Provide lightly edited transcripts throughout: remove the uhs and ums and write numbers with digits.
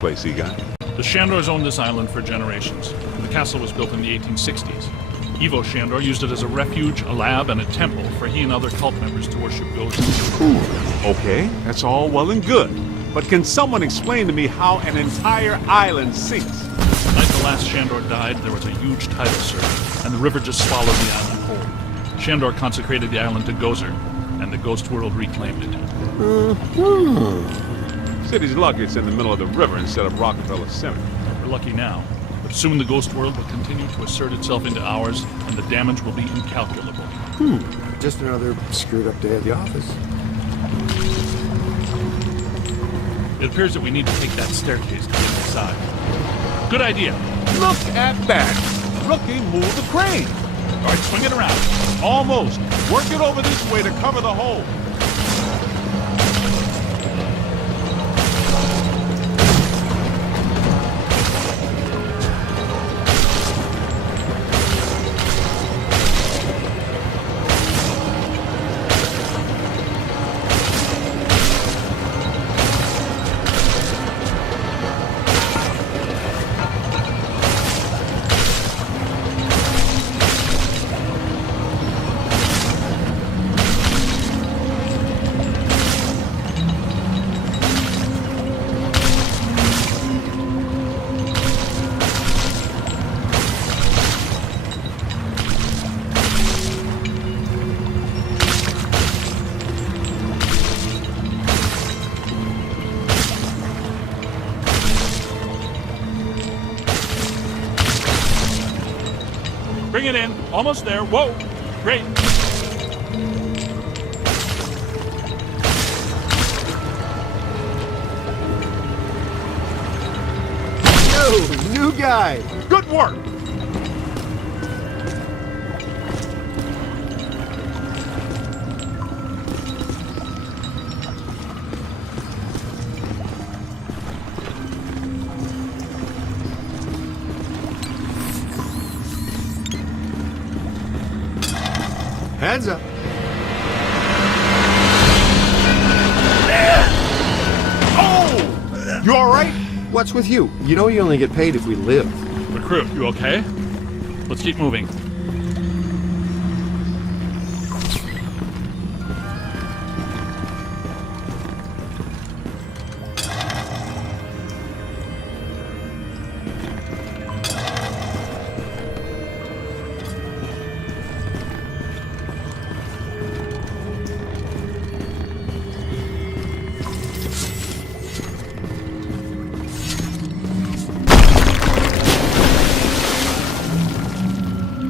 place he got? The Shandors owned this island for generations. The castle was built in the 1860s. Ivo Shandor used it as a refuge, a lab, and a temple for he and other cult members to worship ghosts. Cool. Okay, that's all well and good. But can someone explain to me how an entire island sinks? The night the last Shandor died, there was a huge tidal surge, and the river just swallowed the island whole. Shandor consecrated the island to Gozer, and the ghost world reclaimed it. City's lucky it's in the middle of the river instead of Rockefeller Center. We're lucky now, but soon the ghost world will continue to assert itself into ours, and the damage will be incalculable. Just another screwed up day at the office. It appears that we need to take that staircase to the inside. Good idea. Look at that! Rookie moved the crane! All right, swing it around. Almost. Work it over this way to cover the hole. Bring it in. Almost there. Whoa. Great. Yo, new guy! Good work! Heads up. Oh! You alright? What's with you? You know you only get paid if we live. Recruit, you okay? Let's keep moving.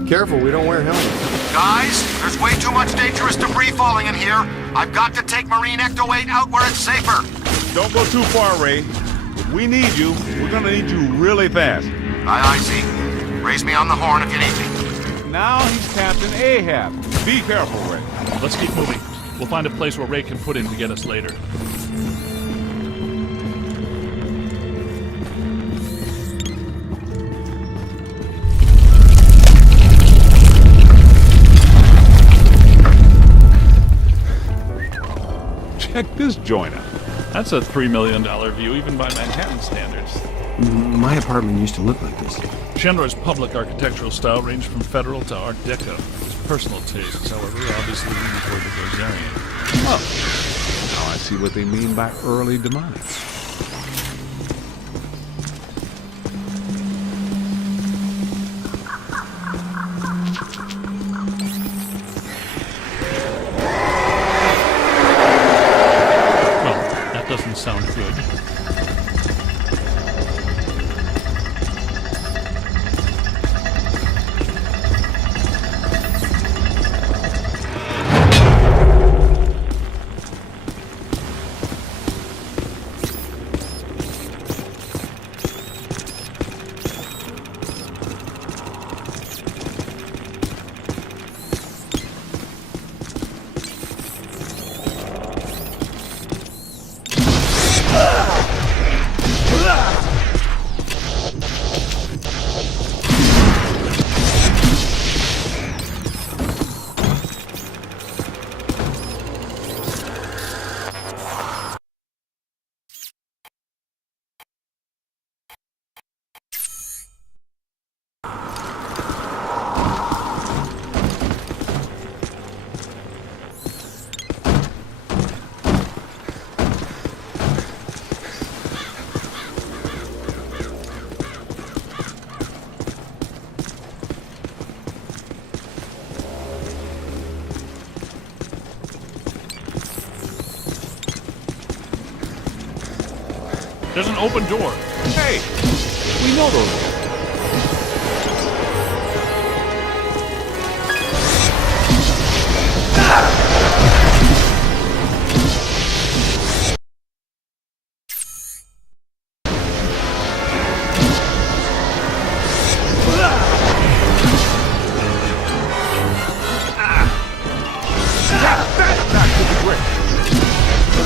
Careful, we don't wear helmets. Guys, there's way too much dangerous debris falling in here. I've got to take Marine Ecto 8 out where it's safer. Don't go too far, Ray. If we need you, we're gonna need you really fast. I see. Raise me on the horn if you need me. Now he's Captain Ahab. Be careful, Ray. Let's keep moving. We'll find a place where Ray can put in to get us later. Check this joint out. That's a $3 million view, even by Manhattan standards. My apartment used to look like this. Shandor's public architectural style ranged from Federal to Art Deco. His personal tastes, however, obviously leaning toward the Gozerian. Oh, now I see what they mean by early demise. Doesn't sound good. There's an open door. Hey, we know those.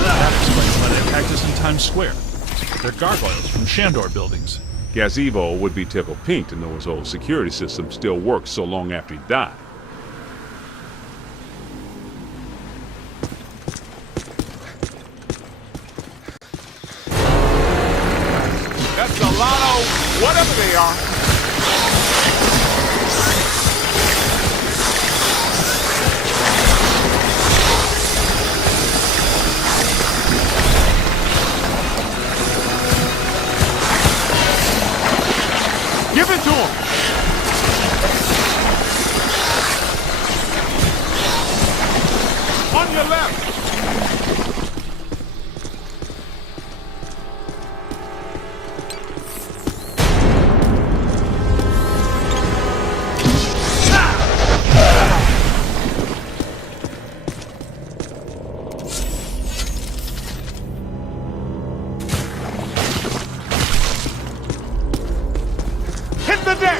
That explains why they attacked us in Times Square. They're gargoyles from Shandor buildings. Gazebo would be tickled pink to know his old security system still works so long after he died. That's a lot of whatever they are. Give it to him! On your left! Hit the deck!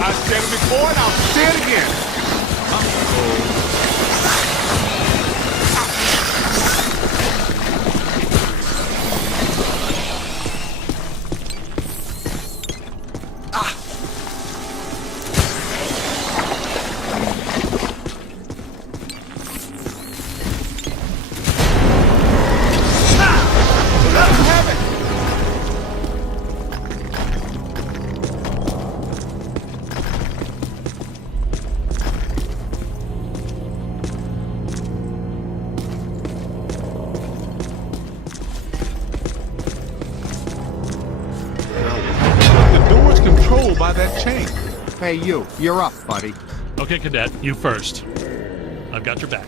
I said it before and I'll say it again. Uh-oh. By that chain. Hey, you're up, buddy. Okay, Cadet, you first. I've got your back.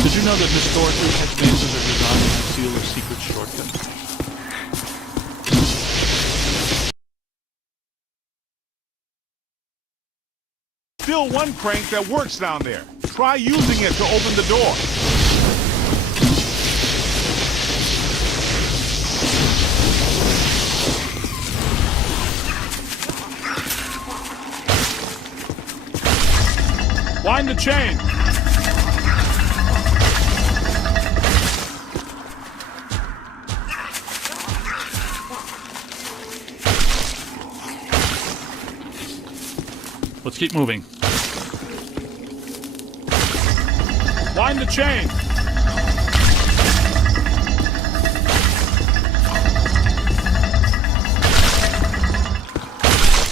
Did you know that historically hex bases are designed to conceal a secret shortcut? Still one crank that works down there. Try using it to open the door. Wind the chain. Let's keep moving. Wind the chain.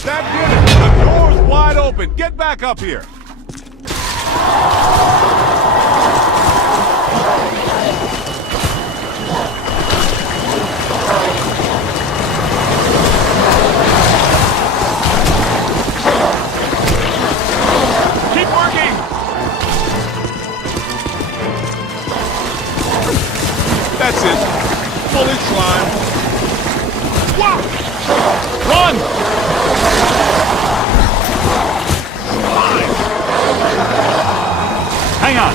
That did it. The door's wide open. Get back up here. Keep working! That's it. Fully slime. Wow! Run! Fine. Hang on.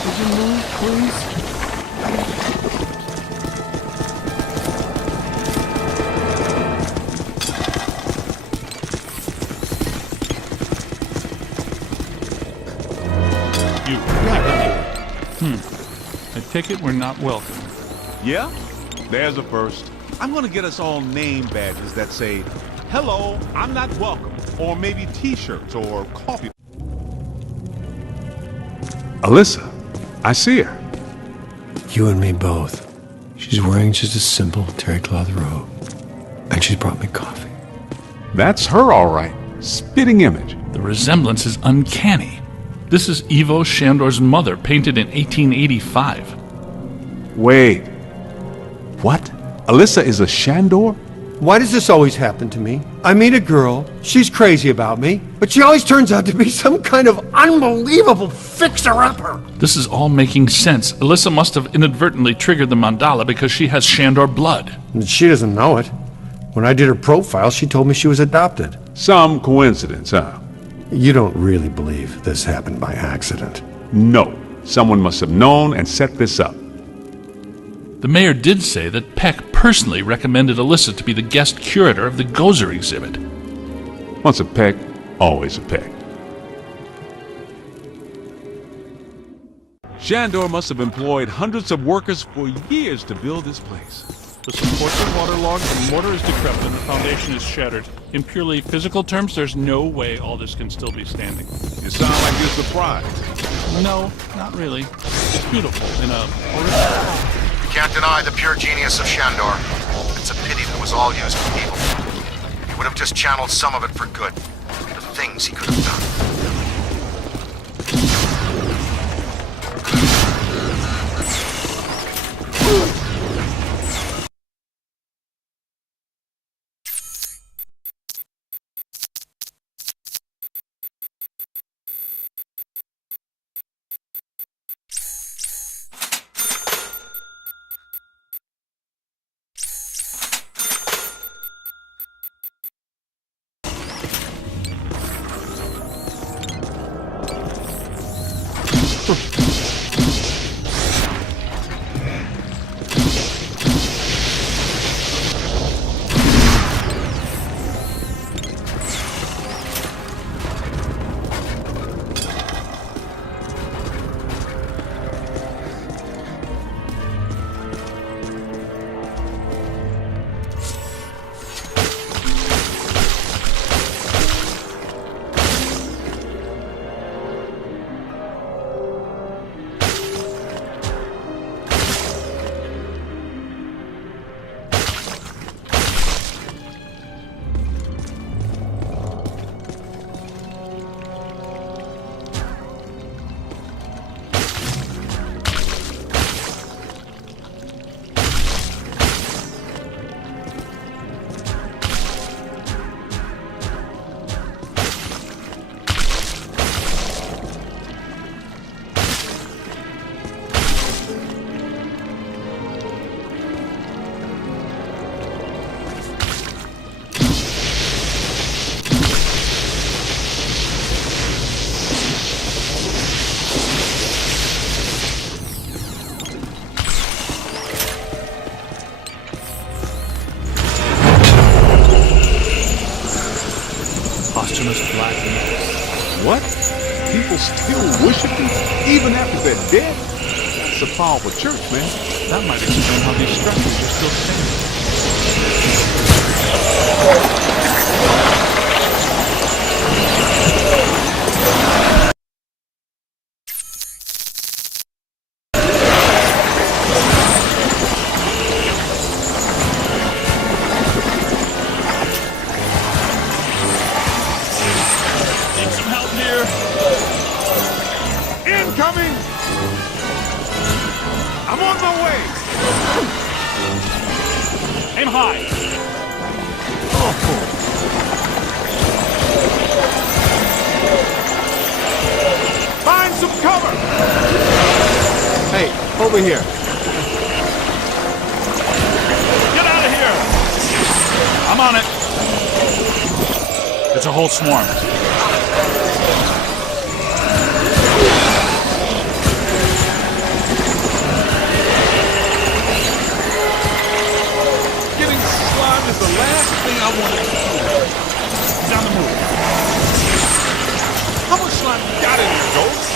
Could you move, please? I take it we're not welcome. Yeah? There's a first. I'm gonna get us all name badges that say, "Hello, I'm not welcome," or maybe t-shirts or coffee. Alyssa, I see her. You and me both. She's wearing just a simple terry cloth robe. And she's brought me coffee. That's her, all right. Spitting image. The resemblance is uncanny. This is Ivo Shandor's mother, painted in 1885. Wait. What? Alyssa is a Shandor? Why does this always happen to me? I meet a girl, she's crazy about me, but she always turns out to be some kind of unbelievable fixer-upper. This is all making sense. Alyssa must have inadvertently triggered the mandala because she has Shandor blood. And she doesn't know it. When I did her profile, she told me she was adopted. Some coincidence, huh? You don't really believe this happened by accident? No. Someone must have known and set this up. The mayor did say that Peck personally recommended Alyssa to be the guest curator of the Gozer exhibit. Once a peck, always a peck. Shandor must have employed hundreds of workers for years to build this place. The supports are waterlogged, the mortar is decrepit, and the foundation is shattered. In purely physical terms, there's no way all this can still be standing. You sound like you're surprised. No, not really. It's beautiful in a horrific... You can't deny the pure genius of Shandor. It's a pity that it was all used for evil. He would have just channeled some of it for good. The things he could have done. What? People still worship him even after they're dead? That's a powerful church, man. That might explain how these structures are still standing. Need some help here. Incoming! I'm on my way! Aim high. Find some cover! Hey, over here. Get out of here! I'm on it. It's a whole swarm. Getting slime is the last thing I want to do. He's on the move. How much slime you got in here, Ghost?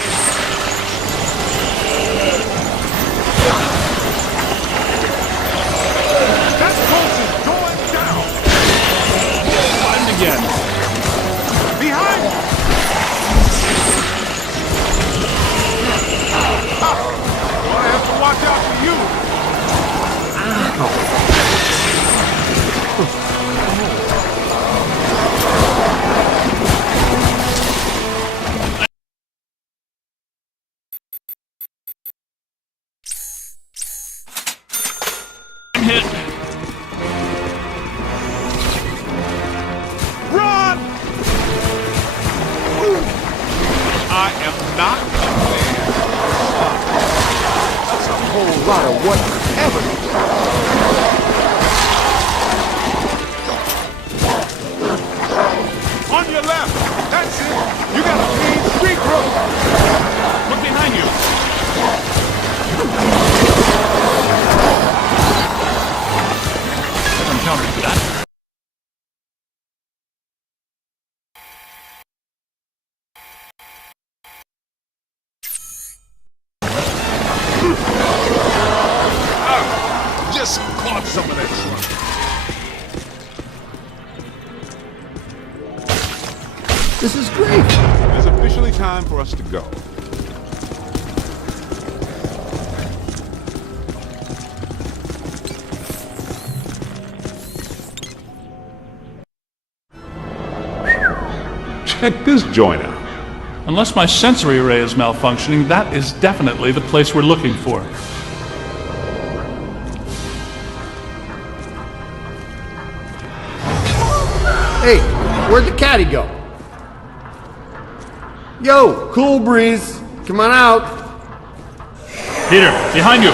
lot of whatever. On your left. That's it. You got a clean street road. Look behind you. Never encountered that. Just caught some of that slime. This is great. It's officially time for us to go. Check this joint out. Unless my sensory array is malfunctioning, that is definitely the place we're looking for. Hey, where'd the caddy go? Yo, cool breeze. Come on out. Peter, behind you!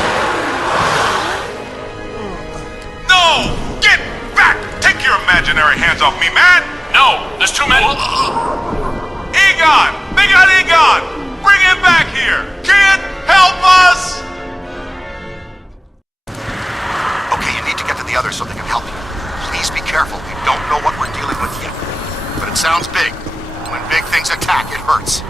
No! Get back! Take your imaginary hands off me, man! No! There's too many! Egon! They got Egon! Bring him back here! Kid, help us! Okay, you need to get to the others so they can help you. Please be careful. We don't know what we're dealing with yet. But it sounds big. When big things attack, it hurts.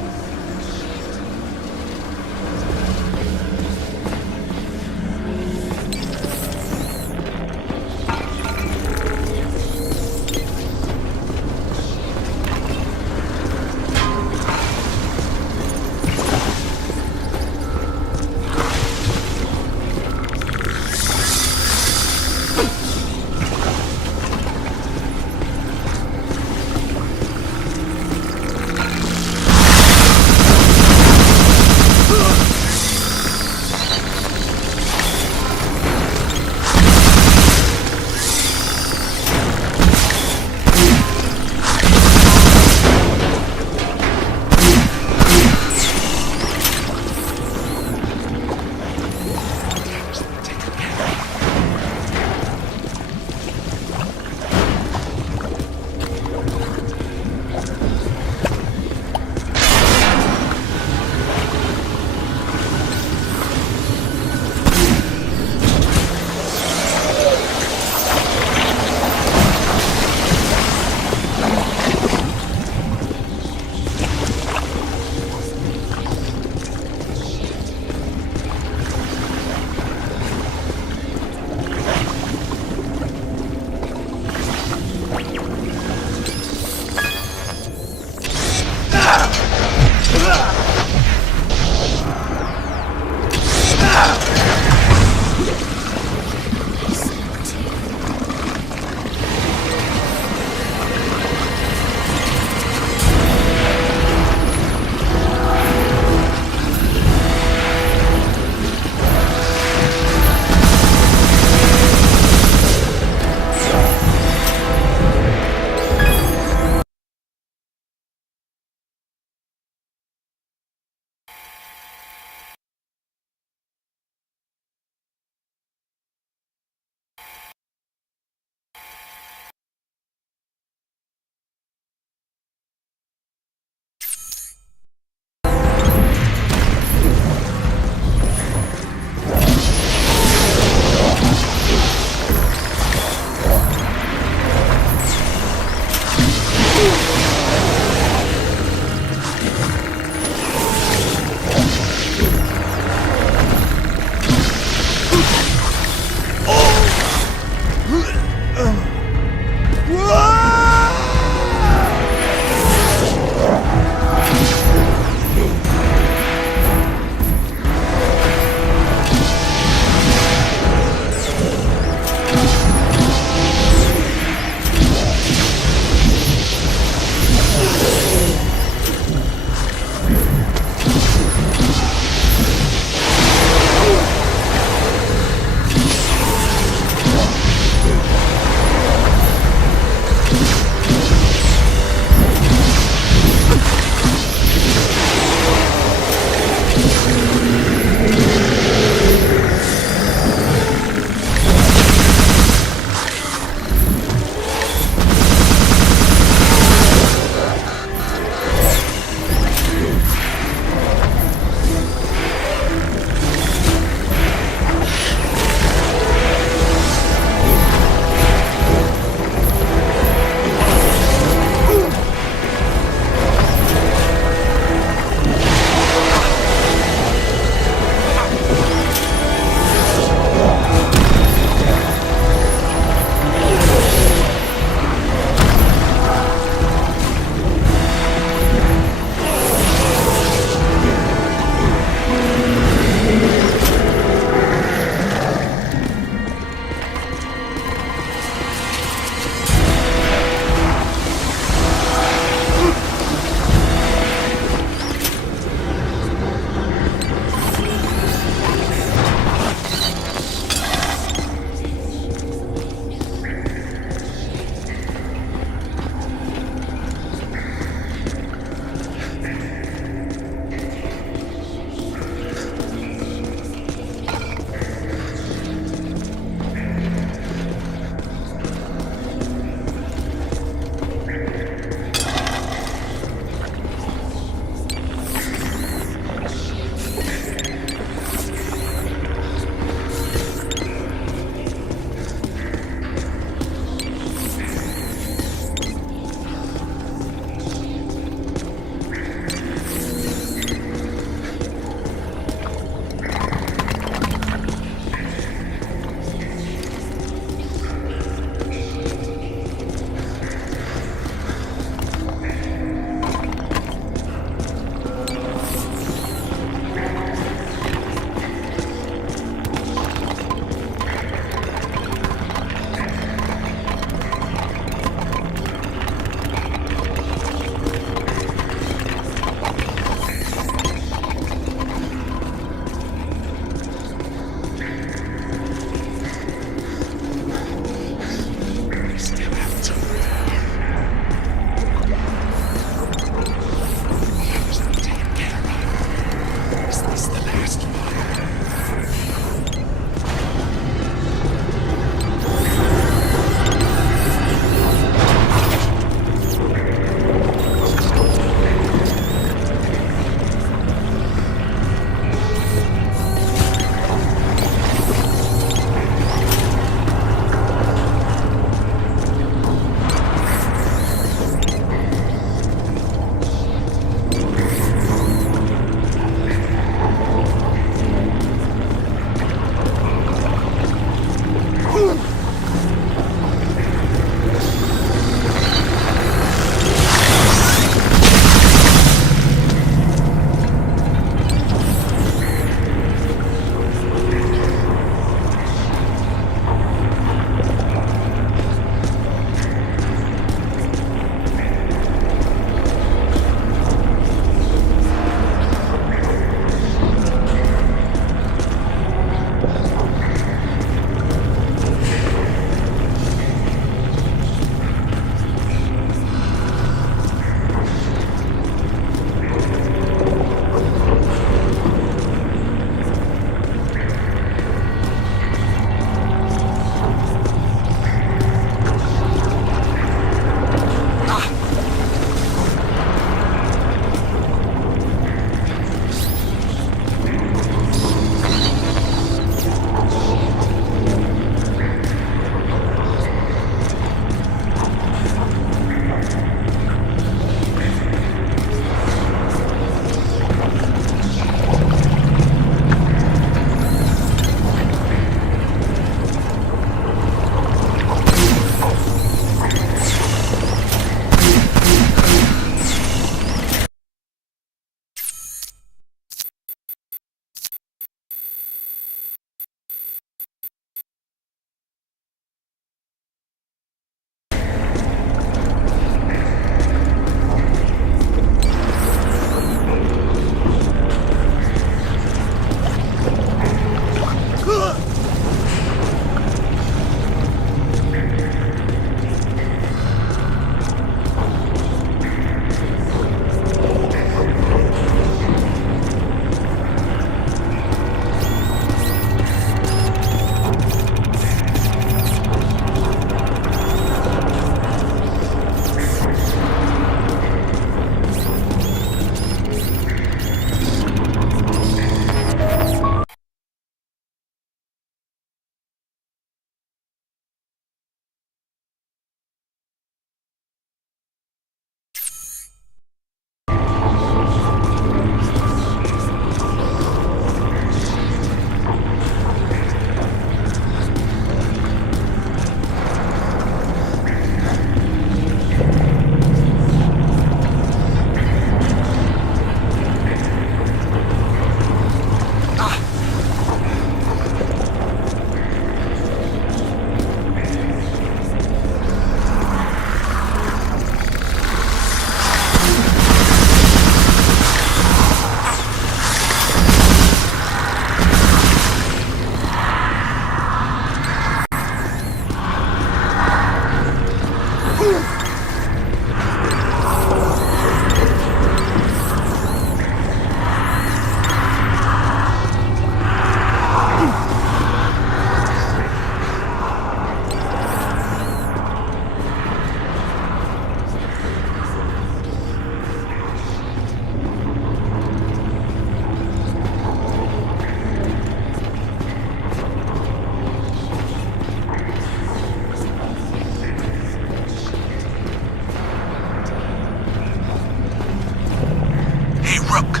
Hey, Rook,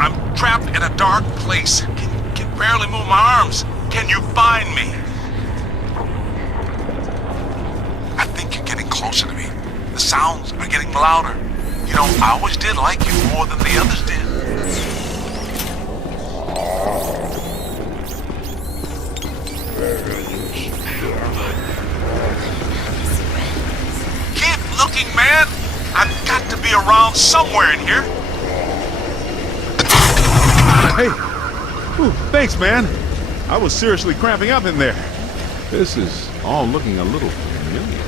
I'm trapped in a dark place. Can barely move my arms. Can you find me? I think you're getting closer to me. The sounds are getting louder. You know, I always did like you more than the others did. Keep looking, man. I've got to be around somewhere in here. Hey, ooh, thanks, man. I was seriously cramping up in there. This is all looking a little familiar.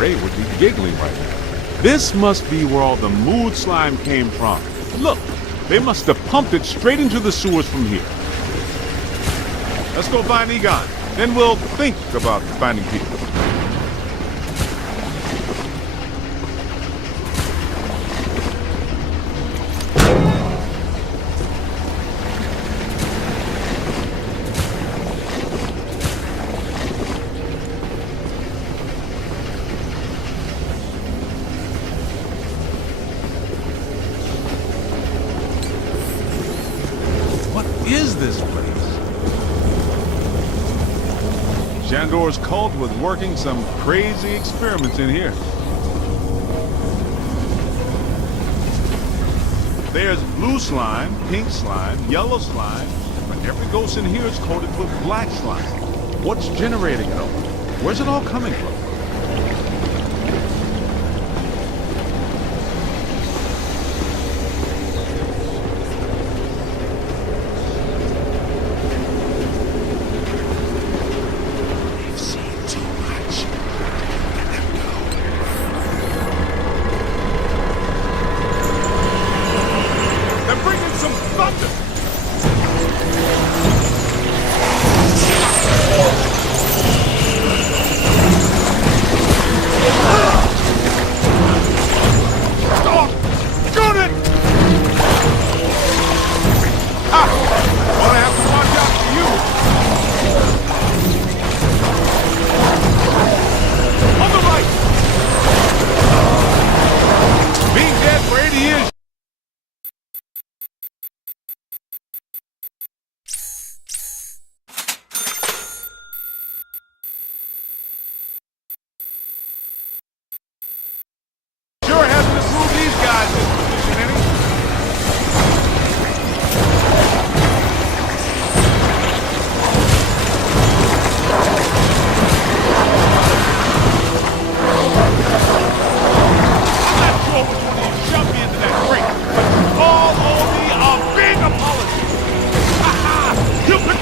Ray would be giggling right now. This must be where all the mood slime came from. Look, they must have pumped it straight into the sewers from here. Let's go find Egon. Then we'll think about finding people. What is this place? Shandor's cult was working some crazy experiments in here. There's blue slime, pink slime, yellow slime, but every ghost in here is coated with black slime. What's generating it all? Where's it all coming from?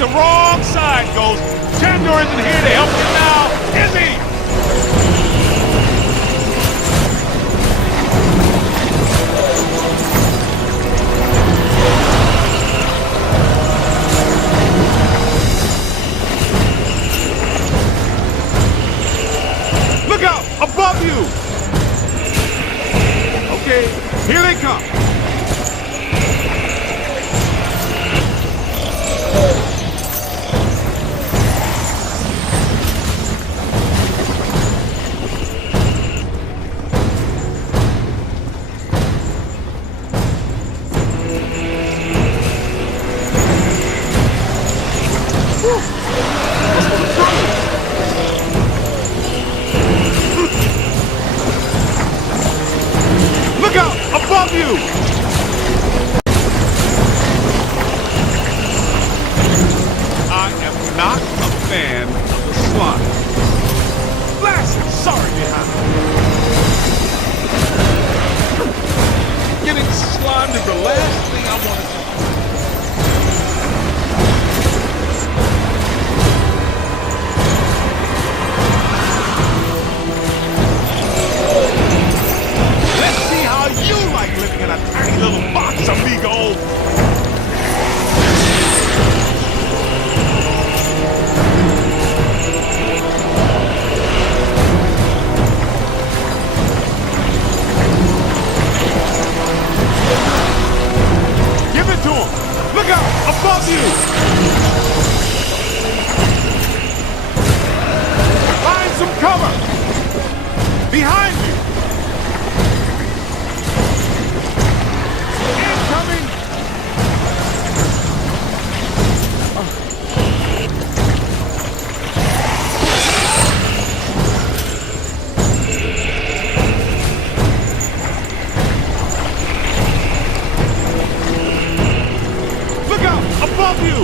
The wrong side, Ghost. Shandor isn't here to help you now, is he? Look out! Above you! Okay, here they come. Look out! Above you! Behind me! Incoming! Look out! Above you!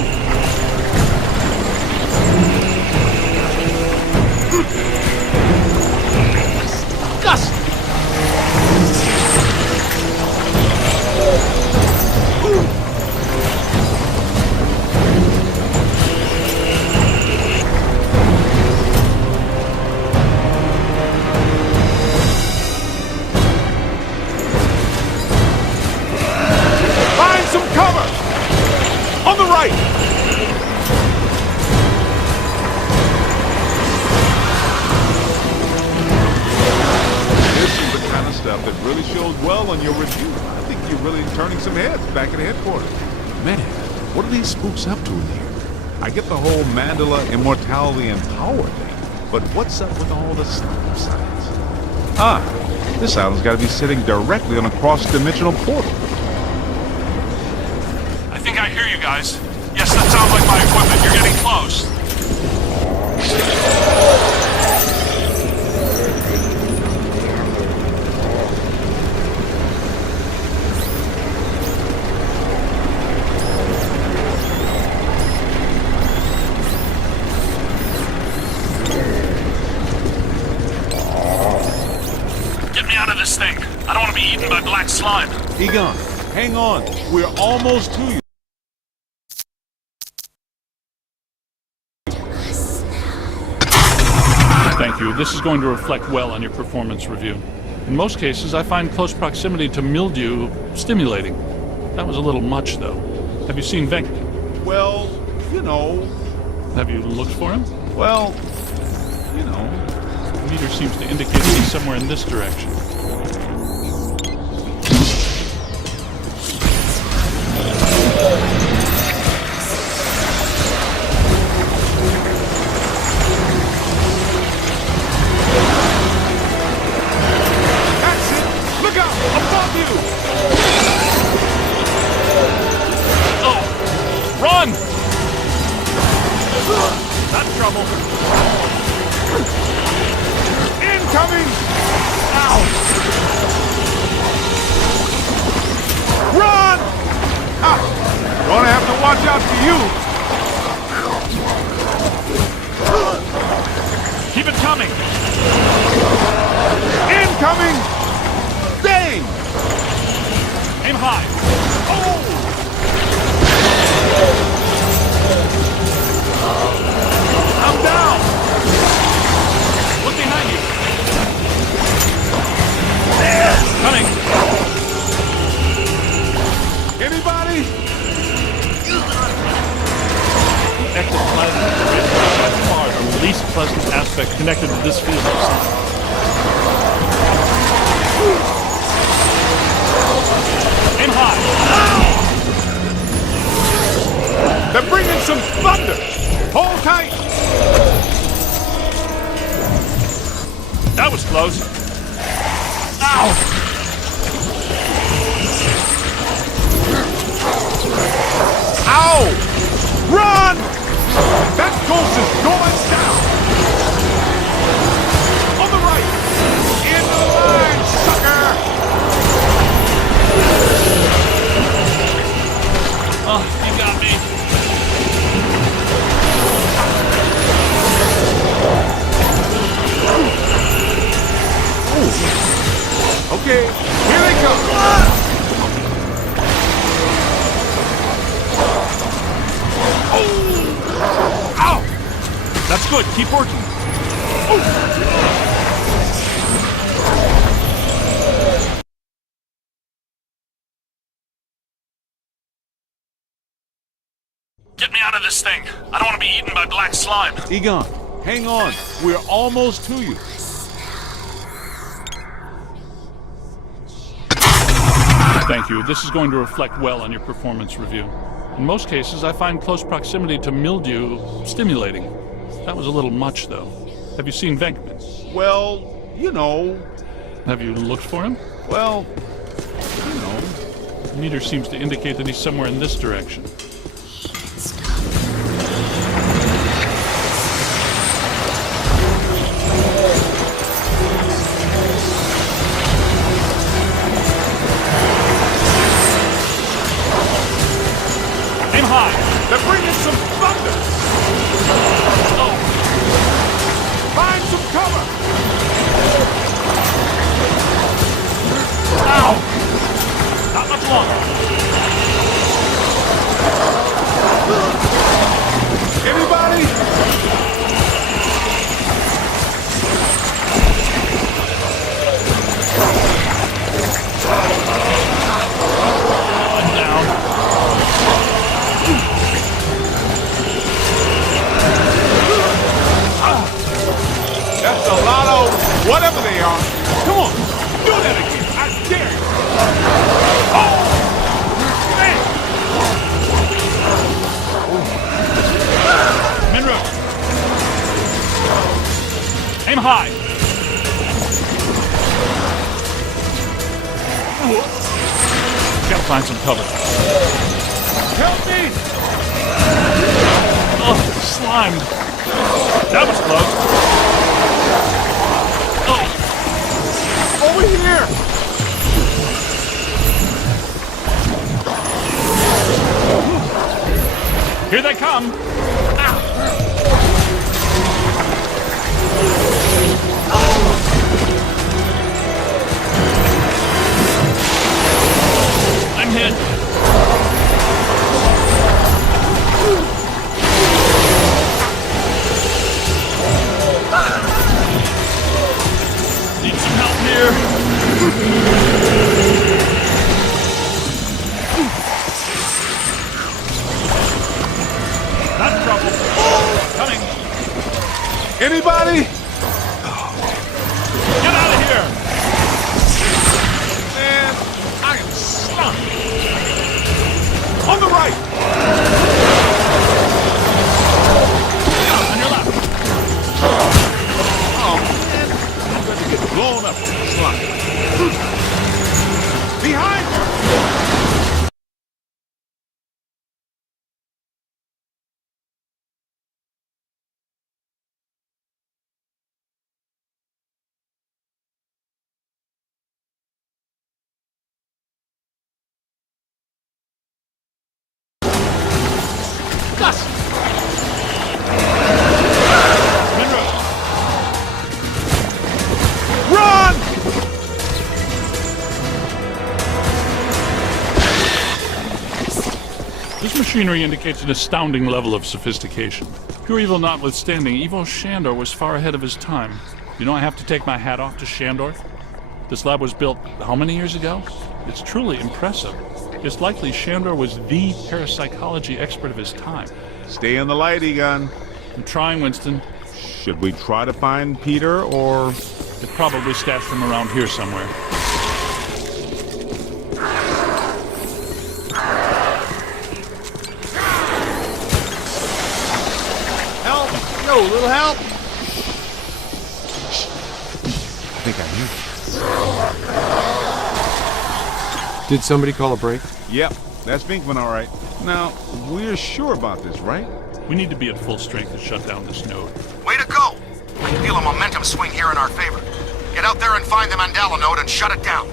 Find some cover! On the right! This is the kind of stuff that really shows well on your review. I think you're really turning some heads back at headquarters. Man, what are these spooks up to in here? I get the whole Mandela immortality and power thing, but what's up with all the sleep science? Ah, this island's got to be sitting directly on a cross-dimensional portal. I think I hear you guys. Yes, that sounds like my equipment. You're getting close. Get me out of this thing. I don't want to be eaten by black slime. Egon, hang on. We're almost to you. Thank you. This is going to reflect well on your performance review. In most cases, I find close proximity to mildew stimulating. That was a little much, though. Have you seen Venkman? Well, you know. Have you looked for him? Well, you know. The meter seems to indicate he's somewhere in this direction. Run! That's trouble. Incoming! Ow! Run! Ah! Gonna have to watch out for you. Keep it coming! Incoming! Dang! Aim high! Oh! I'm down! Look behind you! There! Coming! Anybody? Ectoplasm is by far the least pleasant aspect connected to this field. Aim high! They're bringing some thunder! Hold tight! That was close. Ow! Ow! Run! That ghost is going down! On the right! In the line, sucker! Oh, you got me. Okay, here they come! Oh! Ow! That's good. Keep working. Get me out of this thing. I don't want to be eaten by black slime. Egon, hang on. We're almost to you. Thank you. This is going to reflect well on your performance review. In most cases, I find close proximity to mildew stimulating. That was a little much, though. Have you seen Venkman? Well, you know. Have you looked for him? Well, you know. The meter seems to indicate that he's somewhere in this direction. Aim high! They're bringing some thunder! Oh! Find some cover! Ow! Not much longer. Anybody? I'm down. That's a lot of whatever they are. Come on, do that again. I dare you. Oh! Man! Monroe. Aim high. Gotta find some cover. Help me! Oh, slimed. That was close. Oh, Over here! here they come. I'm hit. Need some help here. Not trouble. Coming. Anybody? Get out of here. Man, I am stuck. On the right! On your left. Oh, man. I'm going to get blown up in the slime. Behind you! Run! This machinery indicates an astounding level of sophistication. Pure evil notwithstanding, Ivo Shandor was far ahead of his time. You know, I have to take my hat off to Shandor. This lab was built how many years ago? It's truly impressive. It's likely Shandor was the parapsychology expert of his time. Stay in the light, Egon. I'm trying, Winston. Should we try to find Peter, or... They probably stashed him around here somewhere. Help! Yo, little help! I think I hear Did somebody call a break? you. Yep, that's Vinkman, all right. Now, we're sure about this, right? We need to be at full strength to shut down this node. Way to go! I feel a momentum swing here in our favor. Get out there and find the Mandela node and shut it down.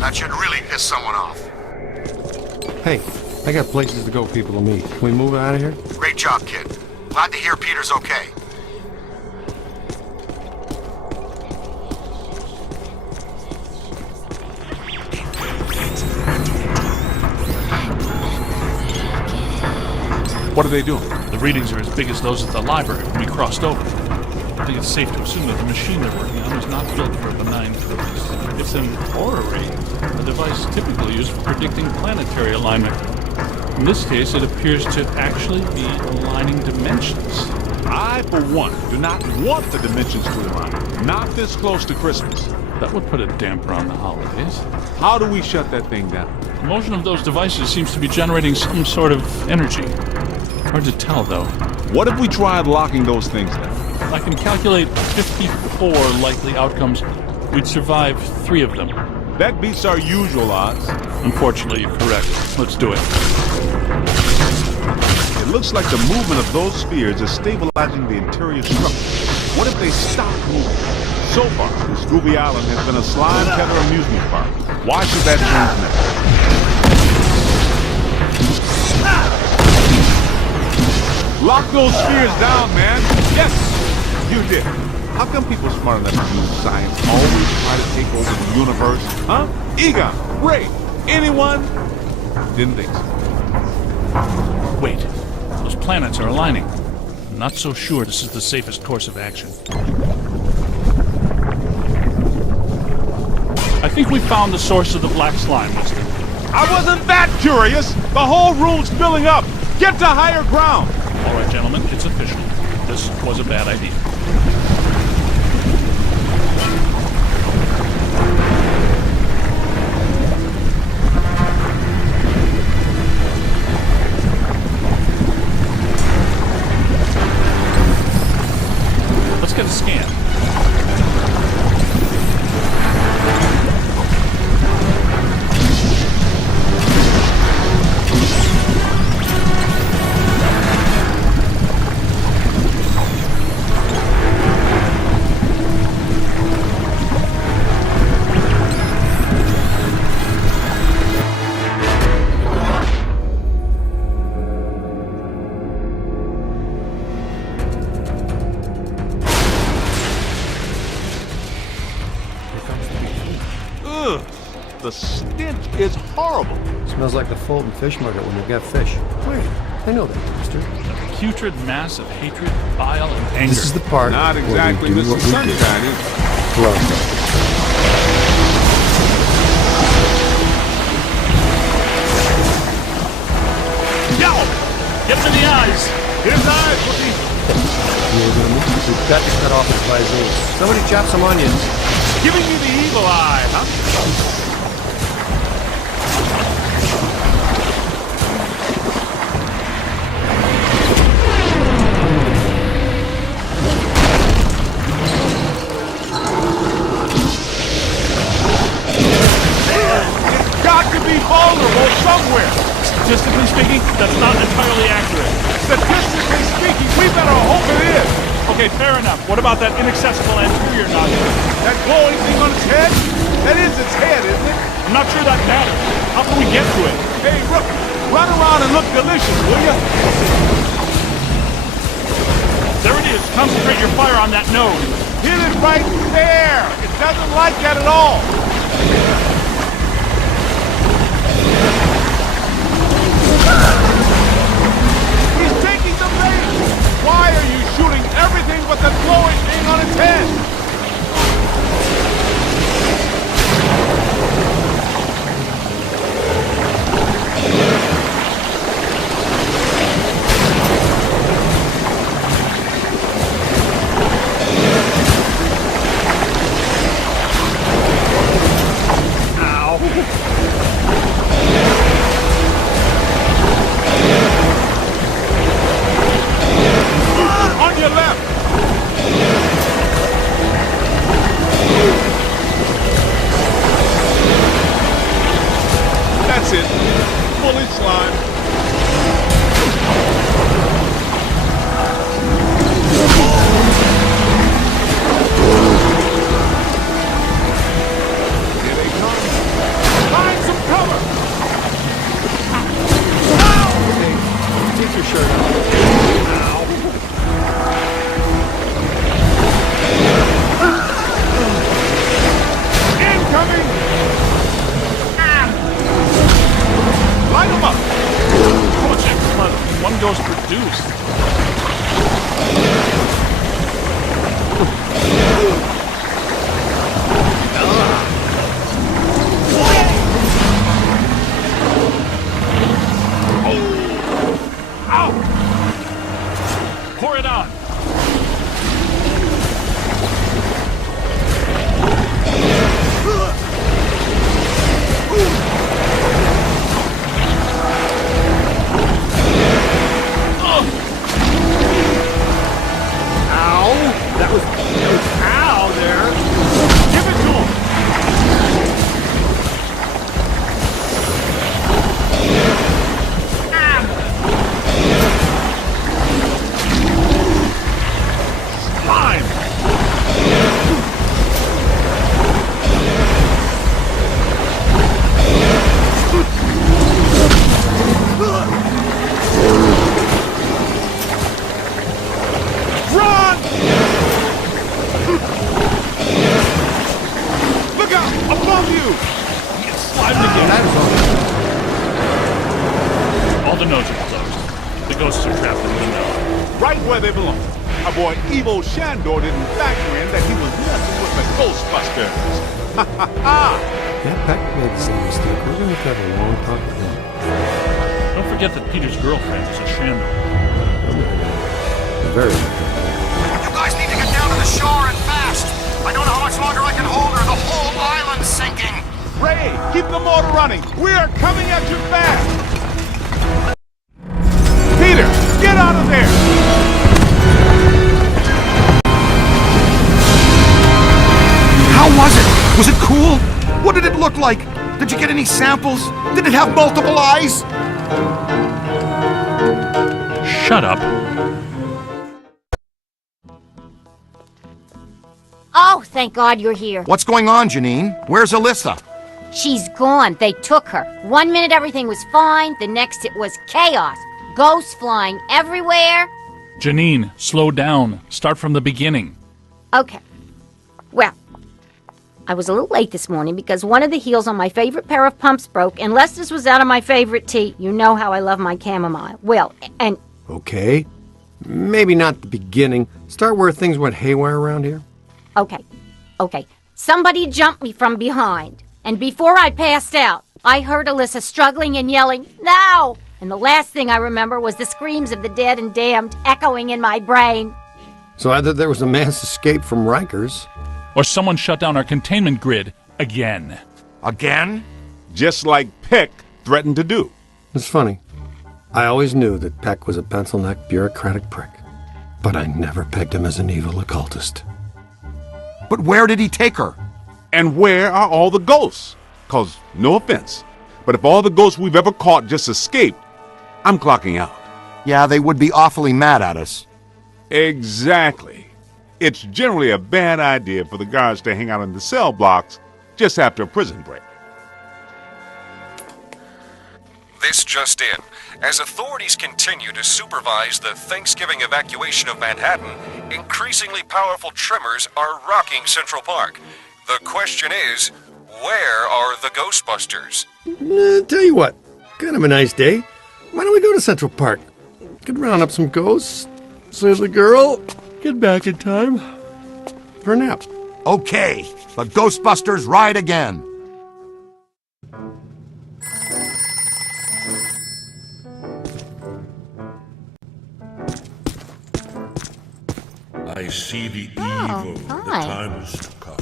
That should really piss someone off. Hey, I got places to go, people to meet. Can we move out of here? Great job, kid. Glad to hear Peter's okay. What are they doing? The readings are as big as those at the library when we crossed over. I think it's safe to assume that the machine they're working on is not built for a benign purpose. It's an orrery, a device typically used for predicting planetary alignment. In this case, it appears to actually be aligning dimensions. I, for one, do not want the dimensions to align. Not this close to Christmas. That would put a damper on the holidays. How do we shut that thing down? The motion of those devices seems to be generating some sort of energy. Hard to tell, though. What if we tried locking those things down? I can calculate 54 likely outcomes, We'd survive 3 of them. That beats our usual odds. Unfortunately, you're correct. Let's do it. It looks like the movement of those spheres is stabilizing the interior structure. What if they stop moving? So far, this Gooby Island has been a slime tether amusement park. Why should that change now? Lock those spheres down, man! Yes! You did. How come people smart enough to use science always try to take over the universe? Huh? Egon, Ray, anyone? Didn't think so. Wait. Those planets are aligning. I'm not so sure this is the safest course of action. I think we found the source of the black slime, mister. I wasn't that curious! The whole room's filling up! Get to higher ground! All right, gentlemen, it's official. This was a bad idea. Let's get a scan. Ugh, the stench is horrible. Smells like the Fulton Fish Market when they've got fish. Wait, I know that, mister. A putrid mass of hatred, bile, and anger. This is the part Not exactly where we do Mr. what we do. Sunshine, is it? Love. Yo! Get him in the eyes! His eyes, Wookie. We've got to cut off his visor. Somebody chop some onions. Giving you the evil eye, huh? It's got to be vulnerable somewhere. Statistically speaking, that's not entirely accurate. Statistically speaking, we better hope it is. Okay, fair enough. What about that inaccessible anterior nodule? That glowing thing on its head? That is its head, isn't it? I'm not sure that matters. How can we get to it? Hey, Rook, run around and look delicious, will you? There it is. Concentrate your fire on that node. Hit it right there. It doesn't like that at all. He's taking the bait. Why are you shooting everything but the glowing thing on its head? On your left. That's it. Fully slime. Here they come. Find some cover. Okay, take your shirt off. Incoming! Light them up! How much extra one ghost produced? Ow! Pour it on. you! Slide again. That is all. All the nodes are closed. The ghosts are trapped in the window. Right where they belong. Our boy Evo Shandor didn't factor in that he was messing with the Ghostbusters. Ha ha ha! Yeah, Peck made the same mistake. We're going to have a long talk with him. Don't forget that Peter's girlfriend is a Shandor. Very. You guys need to get down to the shore and fast. I don't know how much longer I can hold her. The whole island's sinking. Ray, keep the motor running. We are coming at you fast. Peter, get out of there! How was it? Was it cool? What did it look like? Did you get any samples? Did it have multiple eyes? Shut up. Oh, thank God you're here. What's going on, Janine? Where's Alyssa? She's gone. They took her. 1 minute everything was fine, the next it was chaos. Ghosts flying everywhere. Janine, slow down. Start from the beginning. Okay. Well, I was a little late this morning because one of the heels on my favorite pair of pumps broke, and Lester's was out of my favorite tea. You know how I love my chamomile. Well, and... Okay. Maybe not the beginning. Start where things went haywire around here. Okay. Somebody jumped me from behind. And before I passed out, I heard Alyssa struggling and yelling, "No!" And the last thing I remember was the screams of the dead and damned echoing in my brain. So either there was a mass escape from Rikers. Or someone shut down our containment grid again. Again? Just like Peck threatened to do. It's funny. I always knew that Peck was a pencil-necked bureaucratic prick. But I never pegged him as an evil occultist. But where did he take her? And where are all the ghosts? 'Cause, no offense, but if all the ghosts we've ever caught just escaped, I'm clocking out. Yeah, they would be awfully mad at us. Exactly. It's generally a bad idea for the guards to hang out in the cell blocks just after a prison break. This just in. As authorities continue to supervise the Thanksgiving evacuation of Manhattan, increasingly powerful tremors are rocking Central Park. The question is, where are the Ghostbusters? Tell you what, kind of a nice day. Why don't we go to Central Park? Could round up some ghosts, save the girl, get back in time for a nap. Okay, the Ghostbusters ride again. I see the Oh, evil the hi. times to come.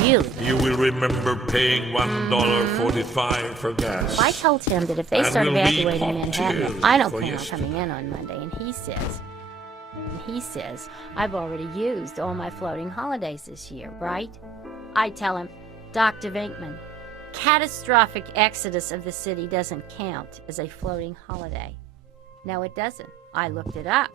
Really? You will remember paying $1.45 for gas. I told him that if they And start we'll be evacuating Manhattan, cocktails I don't for plan on yesterday. coming in on Monday. And he says, I've already used all my floating holidays this year, right? I tell him, Dr. Vinkman, catastrophic exodus of the city doesn't count as a floating holiday. No, it doesn't. I looked it up.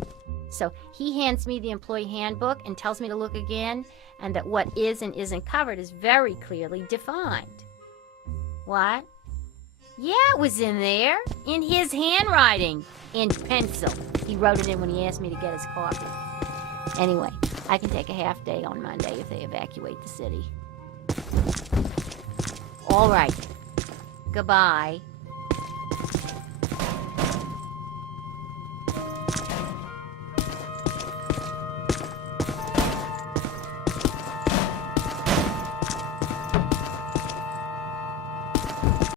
So he hands me the employee handbook and tells me to look again, and that what is and isn't covered is very clearly defined. What? Yeah, it was in there. In his handwriting. In pencil. He wrote it in when he asked me to get his coffee. Anyway, I can take a half day on Monday if they evacuate the city. All right. Goodbye.